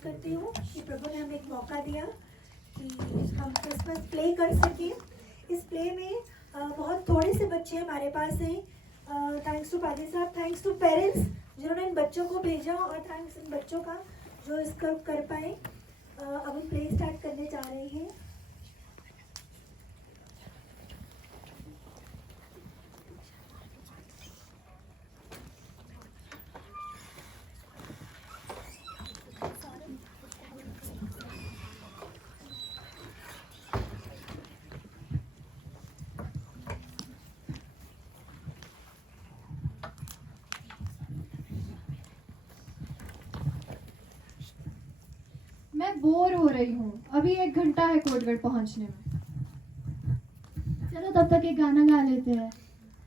धन्यवाद करती हूँ कि प्रभु ने हमें एक मौका दिया कि हम क्रिसमस प्ले कर सकें। इस प्ले में बहुत थोड़े से बच्चे हमारे पास हैं। थैंक्स टू पादी साहब, थैंक्स टू पेरेंट्स जिन्होंने इन बच्चों को भेजा, और थैंक्स इन बच्चों का जो इसका कर पाए। अब हम प्ले स्टार्ट करने जा रहे हैं। मैं बोर हो रही हूँ। अभी 1 घंटा है कोटगढ़ पहुँचने में। चलो तब तक एक गाना गा लेते हैं।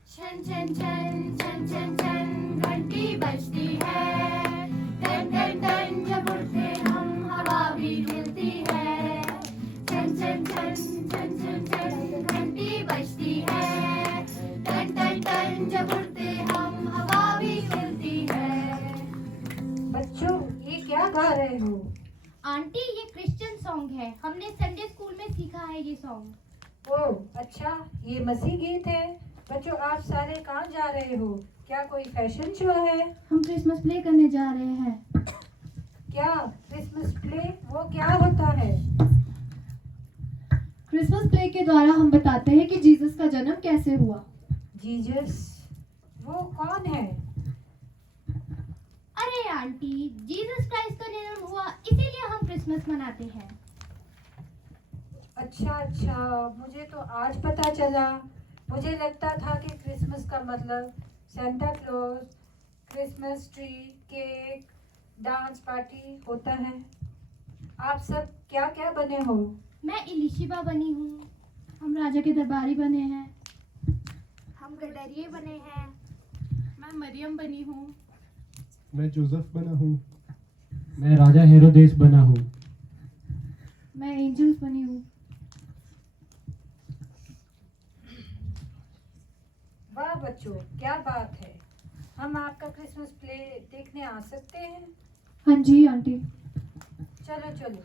छन छन छन छन छन छन घंटी बजती है, टन टन टन जब उठते हम हवा भी हिलती है। छन छन छन छन छन छन घंटी बजती है, टन टन टन जब उठते हम हवा भी हिलती है। बच्चों, ये क्या गा रहे हो? आंटी, ये क्रिश्चियन सॉन्ग है। हमने संडे स्कूल में सीखा है ये सॉन्ग। ओह अच्छा, ये मसीह गीत है। बच्चों, आप सारे कहाँ जा रहे हो? क्या कोई फैशन शो है? हम क्रिसमस प्ले करने जा रहे हैं। क्या क्रिसमस प्ले? वो क्या होता है? क्रिसमस प्ले के द्वारा हम बताते हैं कि जीसस का जन्म कैसे हुआ। जीसस? वो कौन है? अरे आंटी, जीसस क्राइस्ट का जन्म हुआ इसीलिए हम क्रिसमस मनाते हैं। अच्छा, मुझे तो आज पता चला। मुझे लगता था कि क्रिसमस का मतलब Santa Claus, Christmas tree, cake, dance party होता है। आप सब क्या क्या बने हो? मैं इलिशिबा बनी हूँ। हम राजा के दरबारी बने हैं। हम गडरिये बने हैं। मैं मरियम बनी हूँ। मैं जोसेफ बना हूँ। मैं राजा हेरोदेस बना हूँ। मैं एंजल्स बनी हूँ। वाह बच्चों, क्या बात है। हम आपका क्रिसमस प्ले देखने आ सकते हैं? हाँ जी आंटी। चलो चलो।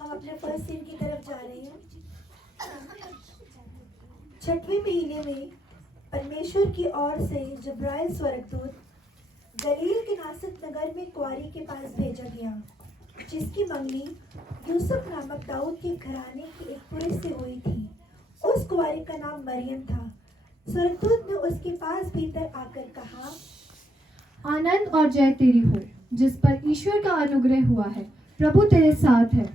हम अपने फर्स्ट सीन की तरफ जा रहे हैं। 6वें महीने में परमेश्वर की ओर से जिब्राइल स्वर्गदूत गलील के नासरत नगर में कुआरी के पास भेजा गया, जिसकी मंगनी यूसुफ नामक दाऊद के घराने की एक पुरुष से हुई थी। उस कुआरी का नाम मरियम था। स्वर्गदूत ने उसके पास भीतर आकर कहा, आनंद और जय तेरी हो, जिस पर ईश्वर का अनुग्रह हुआ है। प्रभु तेरे साथ है।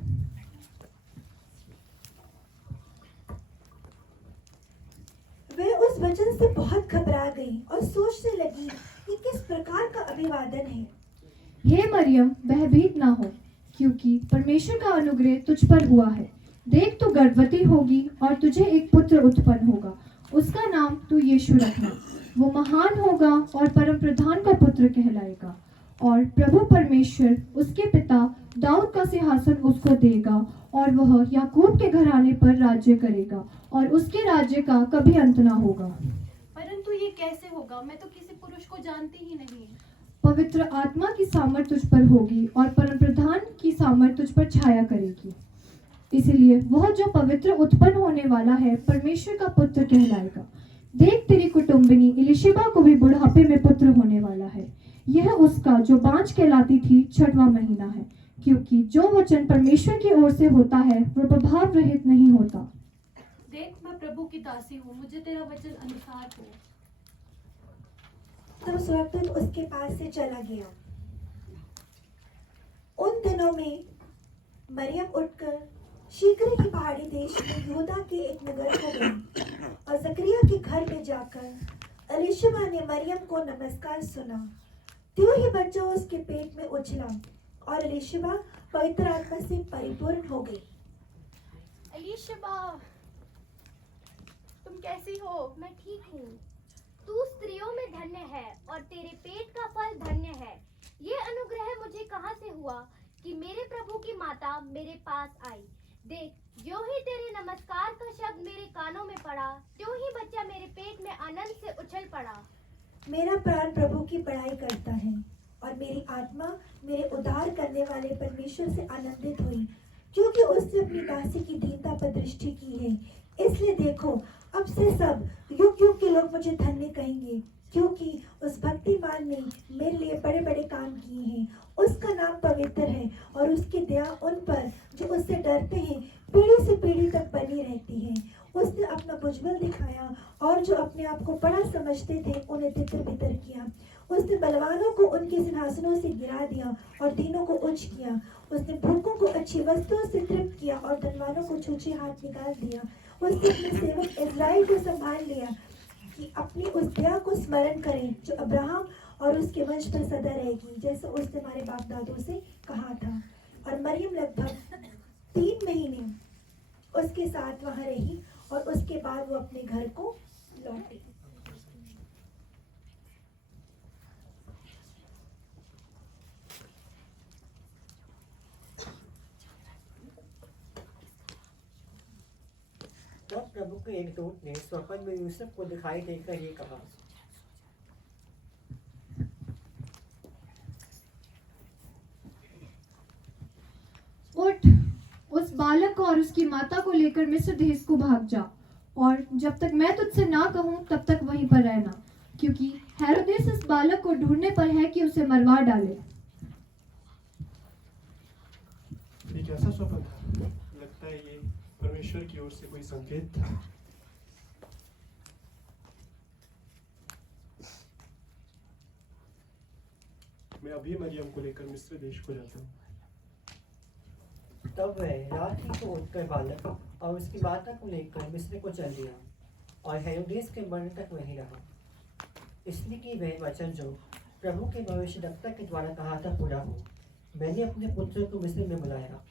वह उस वचन से बहुत घबरा गई और सोचने लगी कि किस प्रकार का अभिवादन है। हे मरियम, भयभीत ना हो, क्योंकि परमेश्वर का अनुग्रह तुझ पर हुआ है। देख, तू गर्भवती होगी और तुझे एक पुत्र उत्पन्न होगा। उसका नाम तू यीशु रखना। वो महान होगा और परम प्रधान का पुत्र कहलाएगा, और प्रभु परमेश्वर उसके पिता दाऊद का सिंहासन उसको देगा, और वह याकूब के घराने पर राज्य करेगा, और उसके राज्य का कभी अंत ना होगा। परंतु ये कैसे होगा? मैं तो किसी पुरुष को जानती ही नहीं। पवित्र आत्मा की सामर्थ तुझ पर होगी और परम प्रधान की सामर्थ तुझ पर छाया करेगी। इसलिए वह जो पवित्र उत्पन्न होने वाला है परमेश्वर का पुत्र कहलाएगा। देख, तेरी कुटुंबिनी इलिशिबा को भी बुढ़ापे में पुत्र होने वाला है। यह उसका जो बाँझ कहलाती थी 6वां महीना है, क्योंकि जो वचन परमेश्वर की ओर से होता है वह प्रभाव रहित नहीं होता। देख, मैं प्रभु की दासी हूँ, मुझे तेरा वचन अनुसार हो। तब स्वर्गदूत उसके पास से चला गया। उन दिनों में मरियम उठकर शीघ्र ही पहाड़ी देश में यहूदा के एक नगर को गई, और जकरिया के घर में जाकर एलिशबा ने मरियम को नमस्कार सुना। त्यों ही बच्चा उसके पेट में उछला, और एलिशबा पवित्र आत्मा से परिपूर्ण हो गई। एलिशबा, तुम कैसी हो? मैं ठीक हूँ। तू स्त्रियों में धन्य है और तेरे पेट का फल धन्य है। ये अनुग्रह मुझे कहाँ से हुआ कि मेरे प्रभु की माता मेरे पास आई। देख, जो ही तेरे नमस्कार का शब्द मेरे कानों में पड़ा, त्यों ही बच्चा मेरे पेट में आनंद से उछल पड़ा। मेरा प्राण प्रभु की बड़ाई करता है और मेरी आत्मा मेरे उद्धार करने वाले परमेश्वर से आनंदित हुई, क्योंकि उसने अपनी दासी की दीनता पर दृष्टि की है। इसलिए देखो, अब से सब युग युग के लोग मुझे धन्य कहेंगे, क्योंकि उस भक्तिमान ने मेरे लिए बड़े बड़े काम किए हैं। उसका नाम पवित्र है और उसकी दया उन पर जो उससे डरते हैं पीढ़ी से पीढ़ी तक बनी रहती है। उसने अपना भुजबल दिखाया और जो अपने आप को बड़ा समझते थे उन्हें तितर बितर किया। उसने बलवानों को उनके सिंहासनों से गिरा दिया और दीनों को उच्च किया। उसने भूखों को अच्छी वस्तुओं से तृप्त किया और धनवानों को छूछे हाथ निकाल दिया। उसने अपने सेवक इज़राइल को संभाल लिया कि अपनी उस दया को स्मरण करें जो अब्राहम और उसके वंश पर सदा रहेगी, जैसे उसने हमारे बाप दादों से कहा था। और मरियम लगभग 3 महीने उसके साथ वहां रही और उसके बाद वो अपने घर को लौटी। तब प्रभु के एक दूत ने स्वप्न में यूसुफ को दिखाई देकर ये कहा, उठ, उस बालक को और उसकी माता को लेकर मिस्र देश को भाग जा, और जब तक मैं तुझसे ना कहूँ तब तक वहीं पर रहना, क्योंकि हेरोदेस इस बालक को ढूंढने पर है कि उसे मरवा डाले। ये कैसा स्वप्न था? लगता है ये परमेश्वर की ओर से कोई संकेत था। मैं अभी मरियम को लेकर मिस्र देश को जाता हूँ। तब वह रात ही को उठकर बालक और उसकी माता को लेकर मिस्र को चल दिया और हेरोदेस के मरने तक वहीं रहा, इसलिए कि वह वचन जो प्रभु के भविष्यद्वक्ता के द्वारा कहा था पूरा हो, मैंने अपने पुत्र को मिस्र में बुलाया।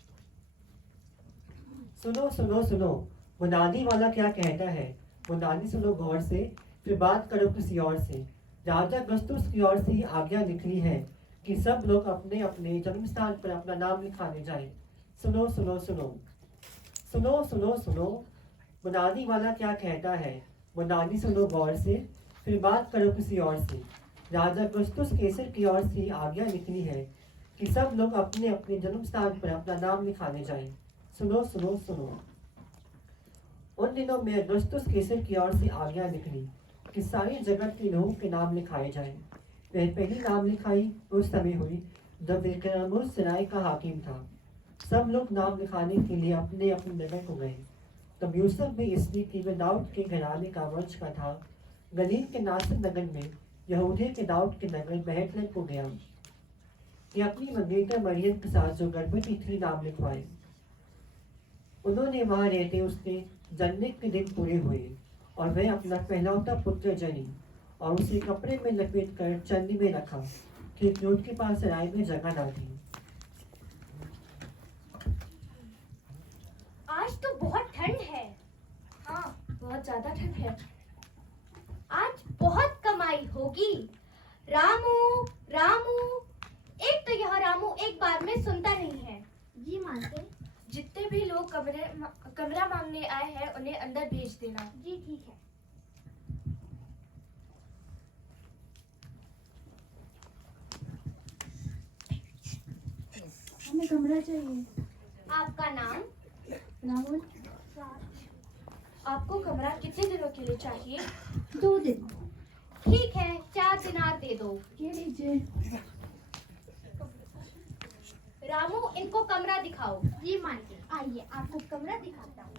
सुनो सुनो सुनो, मुनादी वाला क्या कहता है। मुनादी सुनो गौर से, फिर बात करो किसी और से। राजा अगस्तुस की ओर से आज्ञा निकली है कि सब लोग अपने अपने जन्म स्थान पर अपना नाम लिखाने जाएं। सुनो सुनो सुनो सुनो सुनो सुनो, मुनादी वाला क्या कहता है। मुनादी सुनो गौर से, फिर बात करो किसी और से। राजा अगस्तुस केसर की ओर से आज्ञा निकली है कि सब लोग अपने अपने जन्म स्थान पर अपना नाम लिखाने जाएं। सुनो सुनो सुनो। उन दिनों में अगस्तुस केसर की ओर से आज्ञा निकली कि सारी जगत के लोगों के नाम लिखाए जाएं। वह पहली नाम लिखाई उस समय हुई जब विक्रमुस सराय का हाकिम था। सब लोग नाम लिखाने के लिए अपने अपने नगर को गए। तब यूसुफ भी इसलिए कि वह दाऊद के घराने का वंश का था, गलील के नासर नगर में यहूदिया के दाऊद के नगर बहतलेहम को गया कि अपनी मंगेतर मरियम के साथ जो गर्भवती थी नाम लिखवाए। उन्होंने वहां रहते उसके जन्म के दिन पूरे हुए और वह अपना पहलौता पुत्र जनी और उसे कपड़े में लपेट कर चन्नी में रखा, क्योंकि उनके पास सराय में जगह ना थी। आज तो बहुत ठंड है। हाँ, बहुत ज्यादा ठंड है। आज बहुत कमाई होगी। रामू रामू, एक तो यह रामू एक बार में सुनता नहीं है। जी मालकिन। जितने भी लोग कमरा मांगने आए हैं उन्हें अंदर भेज देना। जी ठीक है। हमें कमरा चाहिए। आपका नाम? राहुल। आपको कमरा कितने दिनों के लिए चाहिए? 2 दिन। ठीक है, 4 दिनार दे दो। ये लीजिए। रामू, इनको कमरा दिखाओ। जी मालकिन, आइए आपको कमरा दिखाता हूँ।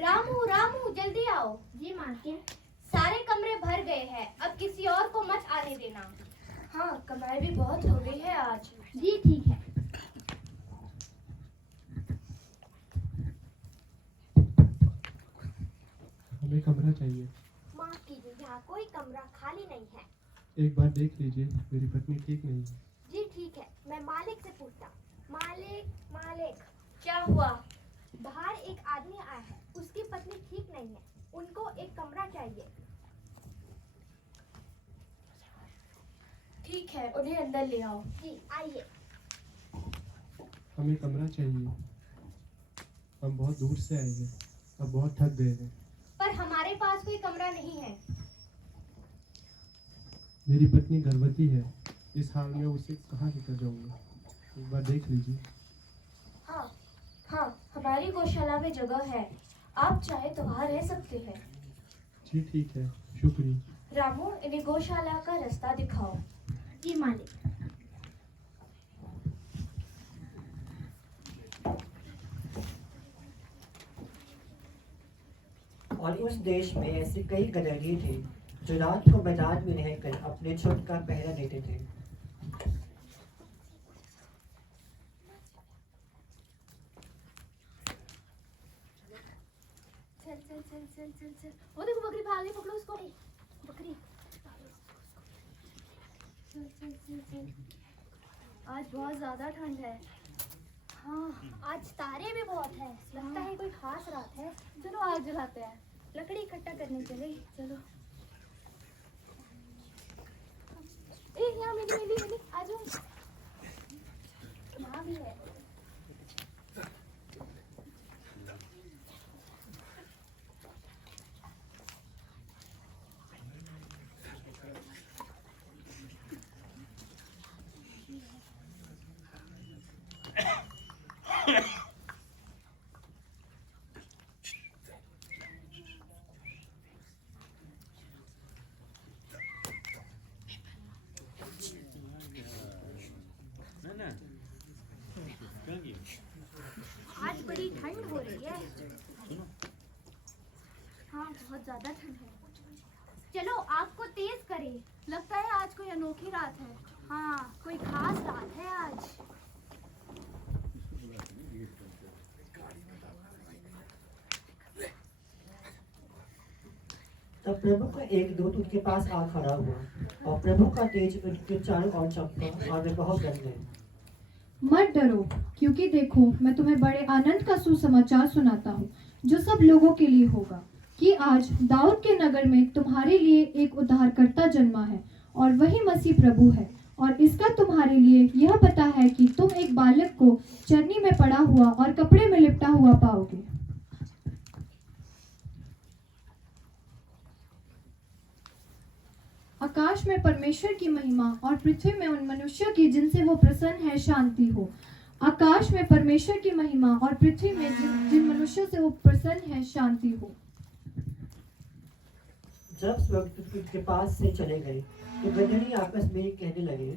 रामू रामू, जल्दी आओ। जी मालकिन। सारे कमरे भर गए हैं, अब किसी और को मत आने देना। हाँ, कमाई भी बहुत हो गई है आज। जी ठीक है। हमें कमरा चाहिए। माफ कीजिए, यहाँ कोई कमरा खाली नहीं है। एक बार देख लीजिए, मेरी पत्नी ठीक नहीं है। जी ठीक है, मैं मालिक से पूछता। मालिक, क्या हुआ? बाहर एक आदमी आया है, उसकी पत्नी ठीक नहीं है, उनको एक कमरा चाहिए। ठीक है, उन्हें अंदर ले आओ। जी आइए। हमें कमरा चाहिए। हम बहुत दूर से आए हैं, अब बहुत थक गए हैं। पर हमारे पास कोई कमरा नहीं है। मेरी पत्नी गर्भवती है, इस हाल में उसे कहाँ लेकर जाऊंगा? एक बार देख लीजिए। हाँ हाँ, हमारी गौशाला में जगह है, आप चाहे तो वहाँ रह सकते हैं। जी ठीक है, शुक्रिया। रामू, इन्हें गौशाला का रास्ता दिखाओ। जी मालिक। और उस देश में ऐसे कई गदरिये थे जो रात को मैदान में रहकर अपने झुंड का पहरा देते थे। चल चल चल चल चल चल, वो देखो बकरी भाग रही, पकड़ो उसको। बकरी। चल चल चल चल। आज बहुत ज्यादा ठंड है। हाँ, आज तारे भी बहुत हैं। लगता है कोई खास रात है। चलो आग जलाते हैं। लकड़ी इकट्ठा करने चले। चलो। यहाँ मिली मिली मिली, आ जाओ। यहाँ भी है। आज बड़ी ठंड हो रही है। हाँ, बहुत ज्यादा ठंड है। चलो आग को तेज करें। लगता है आज कोई अनोखी रात है। हाँ, कोई खास रात है आज। तब प्रभु का एक दूत उनके पास आ खड़ा हुआ और प्रभु का तेज उनके चारों ओर चमका और वे बहुत डर गए। मत डरो, क्योंकि देखो मैं तुम्हें बड़े आनंद का सुसमाचार सुनाता हूँ जो सब लोगों के लिए होगा कि आज दाऊद के नगर में तुम्हारे लिए एक उद्धारकर्ता जन्मा है और वही मसीह प्रभु है। और इसका तुम्हारे लिए यह पता है कि तुम एक बालक को चरनी में पड़ा हुआ और कपड़े में लिपटा हुआ पाओगे। आकाश में परमेश्वर की महिमा और पृथ्वी में उन मनुष्यों की जिनसे वो प्रसन्न है शांति हो। आकाश में परमेश्वर की महिमा और पृथ्वी में जिन मनुष्यों से वो प्रसन्न है शांति हो। जब स्वर्गदूत उनके पास से चले गए तो गदरिये आपस में कहने लगे,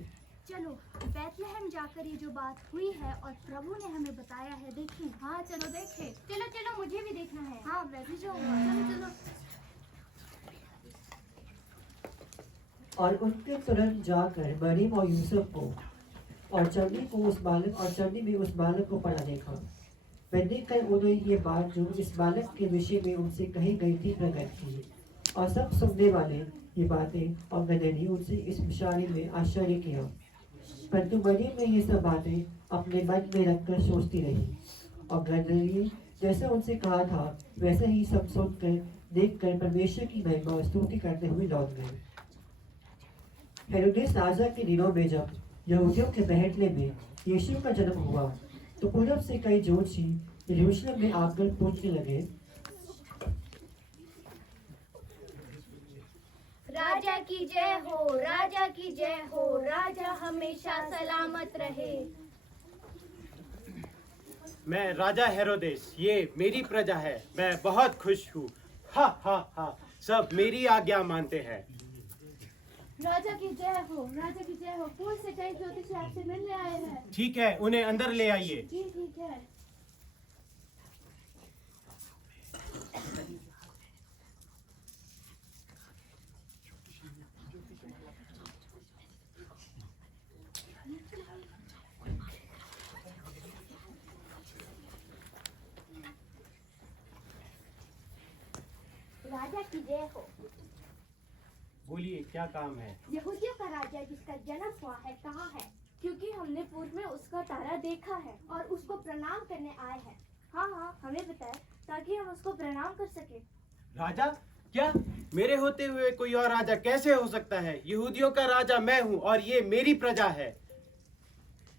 चलो बैतलहम जाकर ये जो बात हुई है और प्रभु ने हमें बताया है देखें। हाँ चलो देखें। चलो चलो, मुझे भी देखना है। हाँ, मैं भी जाऊंगा। चलो चलो। और उनके तुरंत जाकर मरियम और यूसुफ को और चरनी में उस बालक को पड़ा देखा। वह देखकर उन्होंने ये बात जो इस बालक के विषय में उनसे कही गई थी प्रकट की। और सब सुनने वाले ये बातें और गदरिये उनसे इस विषय में आश्चर्य किया। परंतु मरियम ने ये सब बातें अपने मन में रखकर सोचती रही। और गदरिये जैसा उनसे कहा था वैसे ही सब सुनकर देखकर परमेश्वर की महिमा स्तुति करते हुए लौट गए। हेरोदेस राजा के दिनों में जब यहूदियों के बहटले में यीशु का जन्म हुआ तो पूरब से कई ज्योतिषी यरूशलेम में आकर पूछने लगे, राजा की जय हो, राजा की जय हो, राजा हमेशा सलामत रहे। मैं राजा हेरोदेस, ये मेरी प्रजा है, मैं बहुत खुश हूँ। हा हा हा, सब मेरी आज्ञा मानते हैं। राजा की जय हो, राजा की जय हो। पूर्व से कई ज्योतिषी आपसे मिलने आए हैं। ठीक है, उन्हें अंदर ले आइए। जी ठीक है। राजा की जय हो। बोलिए, क्या काम है? यहूदियों का राजा जिसका जन्म हुआ है कहाँ है? क्योंकि हमने पूर्व में उसका तारा देखा है और उसको प्रणाम करने आए हैं। हाँ हाँ, हमें बताए ताकि हम उसको प्रणाम कर सके। राजा? क्या मेरे होते हुए कोई और राजा कैसे हो सकता है? यहूदियों का राजा मैं हूँ और ये मेरी प्रजा है।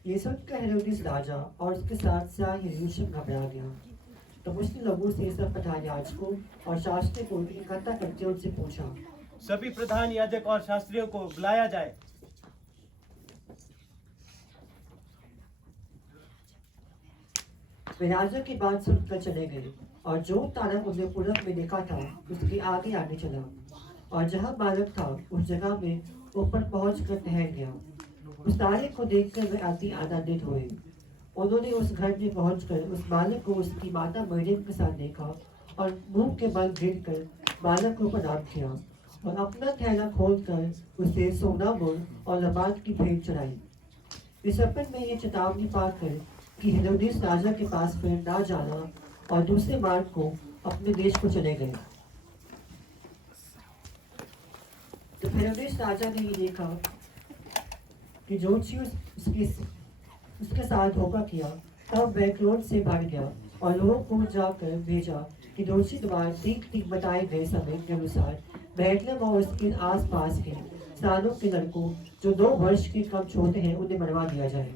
ये सुनकर हेरोदेस राजा और उसके साथ शाह यूसुफ घबरा गया। तब उसने लोगों से सब प्रधान याजकों और शास्त्रियों को इकट्ठा करके उनसे पूछा। सभी प्रधान याजक और शास्त्रियों को बुलाया जाए। वे राजा की बात सुनकर चले गए और जो तारा उन्हें पूरब में देखा था उसके आगे आगे चला और जहाँ बालक था उस जगह में ऊपर पहुंचकर ठहर गया। उस तारे को देखकर वे अति आनंदित हुए। उन्होंने उस घर में पहुंचकर उस बालक को उसकी माता मरियम के साथ देखा और मुंह के बल गिरकर बालक को प्रणाम किया और अपना थैला खोलकर उसे सोना गुड़ और लबान की भेंट चढ़ाई। इस सपन में ये चेतावनी पाकर कि हेरोदेस राजा के पास फिर ना जाना और दूसरे मार्ग को अपने देश को चले गए। तो हेरोदेस राजा ने ये देखा कि जो चीज उसके साथ धोखा किया, तब वह क्रोध से भर गया और लोगों को जाकर भेजा कि दोषी द्वार ठीक बताए गए समय के अनुसार बैतलहम और उसके आसपास के स्थानों के लड़कों जो 2 वर्ष के कम छोटे हैं उन्हें मरवा दिया जाए।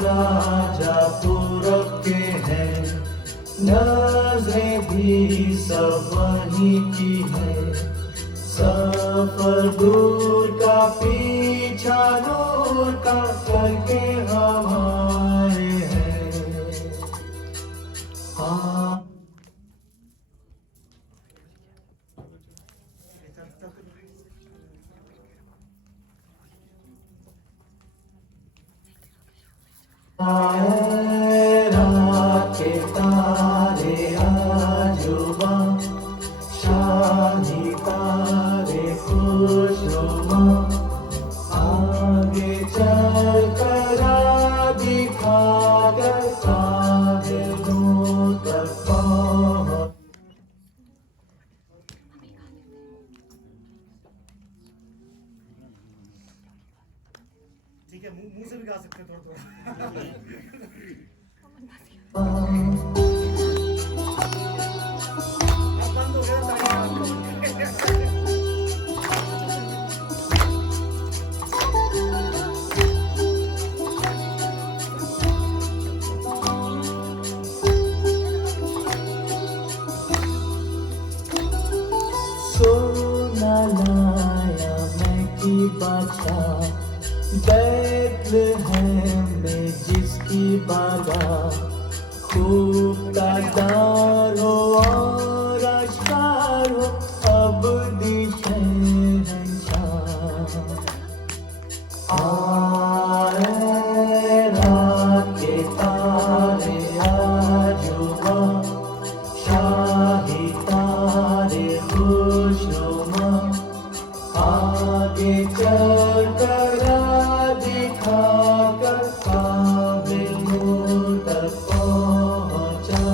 राजा पूरब के हैं, नजरें भी सब वहीं की है। सफर दूर का पीछा नूर का करके हमारे हैं। हाँ रात के तारे आजुबा, शाही तारे खुशनुमा, आगे चल कर दिखा कर काबिलों तक पहुंच। ठीक है, मुंह से भी गा सकते हैं थोड़ा बंद हो गया। सोना लाया मैं की बादशाह, बैतलहम में जिसकी बागा, खूब तादार हो और आश्कार हो अब आए रात के तारे आजुबा, शाही तारे खुशनुमा, आगे चल कर दिखा कर काबिलों तक पहुंचा।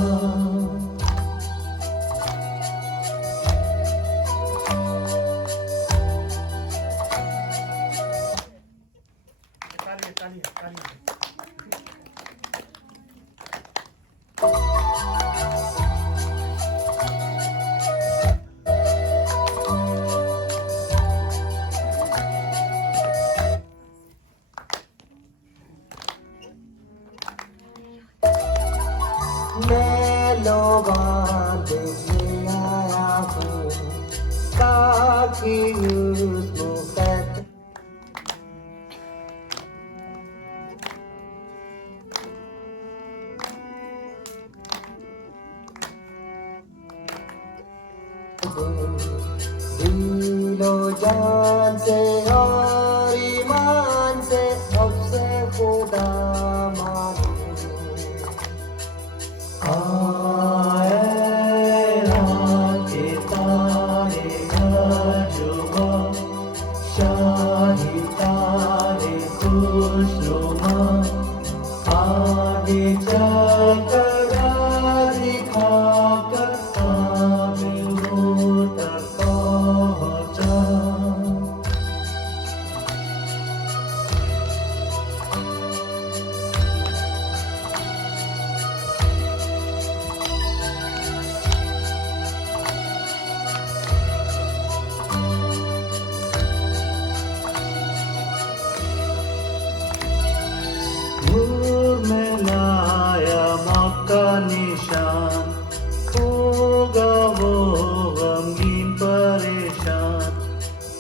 देखने आया हूँ ताकि उस मुकद्दर दिलो जान से और ईमान से अब से खुदा मानो आए रात के तारे गजुबा शाही तारे खुशनुमा आगे चलकर दिखा कर तक पहुँचा नूर में लाया मक्का निशान होगा वो गमगीन परेशान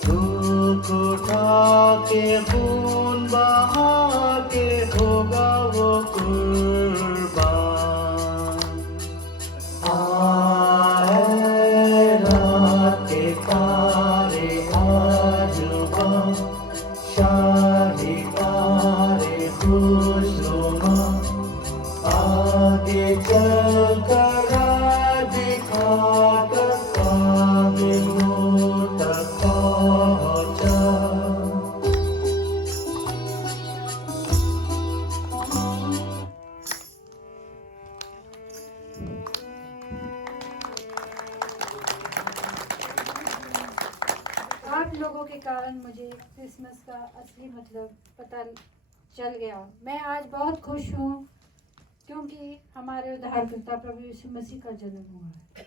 धूप उठा के खून बहा के होगा वो कुर्बान आए रात के तारे आजुबा शाही तारे खुशनुमा आगे चल कर दिखा कर काबिल तक पहुँचा आप लोगों के कारण मुझे क्रिसमस का असली मतलब पता चल गया। मैं आज बहुत खुश हूँ क्योंकि हमारे उद्धारकर्ता प्रभु यीशु मसीह का जन्म हुआ है।